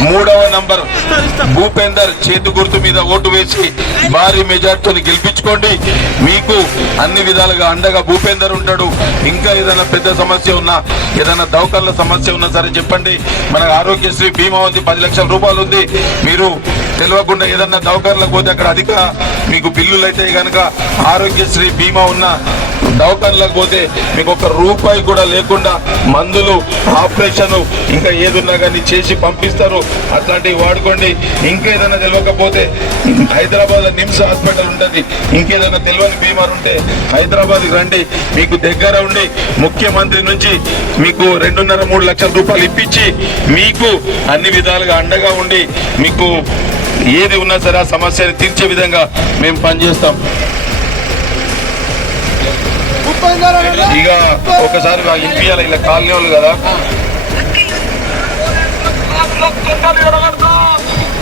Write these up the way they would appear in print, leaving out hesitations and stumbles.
3వ నంబర్ భూపేందర్ చేతి గుర్తు మీద ఓటు వేసి భారీ మెజార్టీతో గెలిపించుకోండి. మీకు అన్ని విధాలుగా అండగా భూపేందర్ ఉంటాడు. ఇంకా ఏదైనా పెద్ద సమస్య ఉన్నా, ఏదైనా దవాఖాన్ల సమస్య ఉన్నా సరే చెప్పండి. మనకు ఆరోగ్యశ్రీ బీమా ఉంది, 10 లక్షల రూపాయలు ఉంది. మీరు తెలియకుండా ఏదన్నా దవాఖాన్లకు పోతే అక్కడ అధిక మీకు బిల్లులు అయితే కనుక ఆరోగ్యశ్రీ బీమా ఉన్న దవాఖాన్లకు పోతే మీకు 1 రూపాయి కూడా లేకుండా మందులు, ఆపరేషన్ ఇంకా ఏదున్నా కానీ చేసి పంపిస్తారు. అట్లాంటివి వాడుకోండి. ఇంకేదైనా తెలియకపోతే హైదరాబాద్ నిమ్స్ హాస్పిటల్ ఉంటుంది. ఇంకేదైనా తెలియని బీమారు ఉంటే హైదరాబాద్కి రండి. మీకు దగ్గర ఉండి ముఖ్యమంత్రి నుంచి మీకు 2.5-3 లక్షల రూపాయలు ఇప్పించి మీకు అన్ని విధాలుగా అండగా ఉండి మీకు ఏది ఉన్నా సరే ఆ సమస్యను తీర్చే విధంగా మేము పనిచేస్తాం. ఇక ఒకసారి ఇంపియాలి, ఇలా కాలనీ వాళ్ళు కదా.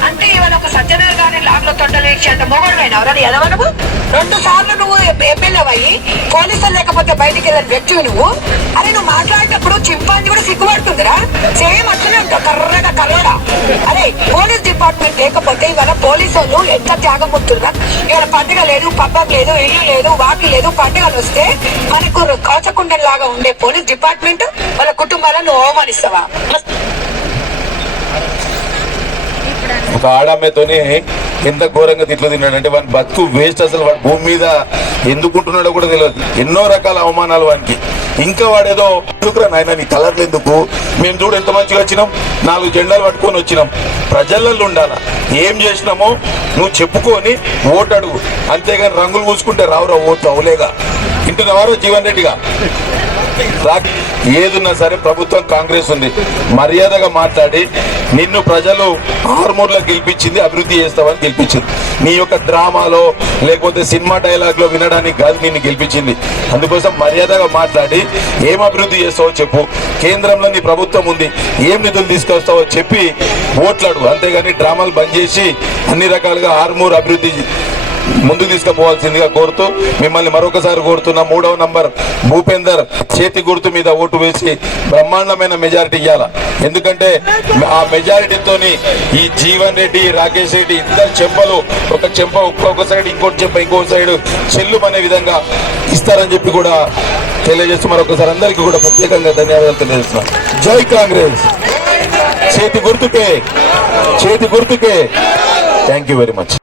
అంటే ఇవాళ ఒక సజ్జనార్ గారి లాగ్లో తొండలేసి అంత మొగడువైనా ఎవరని ఎదవనువు 2 సార్లు నువ్వు ఎమ్మెల్యే అయ్యి పోలీసులు లేకపోతే బయటికి వెళ్ళని వ్యక్తివి నువ్వు. అరే నువ్వు మాట్లాడేటప్పుడు చింపాంజీ కూడా సిగ్గుపడుతుందిరా. సేమ్ అట్లనే ఉంటావు, కర్రగా కలవడా. అరే పోలీస్ డిపార్ట్మెంట్ లేకపోతే ఇవాళ పోలీసు వాళ్ళు ఎంత త్యాగం ఉంటుందా. ఇవాళ పండుగ లేదు, పబ్బం లేదు, ఇల్లు లేదు, వాకి లేదు. పండుగలు వస్తే మనకు కవచకుండం లాగా ఉండే పోలీస్ డిపార్ట్మెంట్ వాళ్ళ కుటుంబాలను అవమానిస్తావా? ఒక ఆడమ్మతోనే ఎంత ఘోరంగా తిట్లు తిన్నాడంటే వాడి బతుకు వేస్ట్. అసలు వాడు భూమి మీద ఎందుకుంటున్నాడో కూడా తెలియదు. ఎన్నో రకాల అవమానాలు వానికి. ఇంకా వాడేదో ఎందుకురా నాయన నీ కలర్లు ఎందుకు, మేము చూడు ఎంత మంచిగా వచ్చినాం, 4 జెండాలు పట్టుకొని వచ్చినాం. ప్రజలలో ఉండాలా, ఏం చేసినామో నువ్వు చెప్పుకొని ఓటు అడుగు. అంతేగాని రంగులు పూసుకుంటే రావురా ఓట్లు అవులేగా. ఇంటున్నవారు జీవన్ రెడ్డిగా ఏదున్నా సరే ప్రభుత్వం కాంగ్రెస్ ఉంది. మర్యాదగా మాట్లాడి నిన్ను ప్రజలు ఆర్మూర్లో గెలిపించింది, అభివృద్ధి చేస్తావని గెలిపించింది. నీ యొక్క డ్రామాలో లేకపోతే సినిమా డైలాగ్లో వినడానికి కాదు నిన్ను గెలిపించింది. అందుకోసం మర్యాదగా మాట్లాడి ఏం అభివృద్ధి చేస్తావో చెప్పు. కేంద్రంలో నీ ప్రభుత్వం ఉంది, ఏం నిధులు తీసుకొస్తావో చెప్పి ఓట్లాడు. అంతేగాని డ్రామాలు బంద్ చేసి అన్ని రకాలుగా ఆర్మూర్ అభివృద్ధి ముందుకు తీసుకుపోవాల్సిందిగా కోరుతూ మిమ్మల్ని మరొకసారి కోరుతున్నా. 3వ నంబర్ భూపేందర్ చేతి గుర్తు మీద ఓటు వేసి బ్రహ్మాండమైన మెజారిటీ ఇవ్వాలా. ఎందుకంటే ఆ మెజారిటీతోని ఈ జీవన్ రెడ్డి, రాకేష్ రెడ్డి ఇద్దరు చెంపలు, ఒక చెంప ఒక్కొక్క సైడ్, ఇంకోటి చెంప ఇంకొక సైడ్ చెల్లు అనే విధంగా ఇస్తారని చెప్పి కూడా తెలియజేస్తూ మరొకసారి అందరికీ కూడా ప్రత్యేకంగా ధన్యవాదాలు తెలియజేస్తున్నాను. జై కాంగ్రెస్. చేతి గుర్తుకే, చేతి గుర్తుకే. Thank you very much.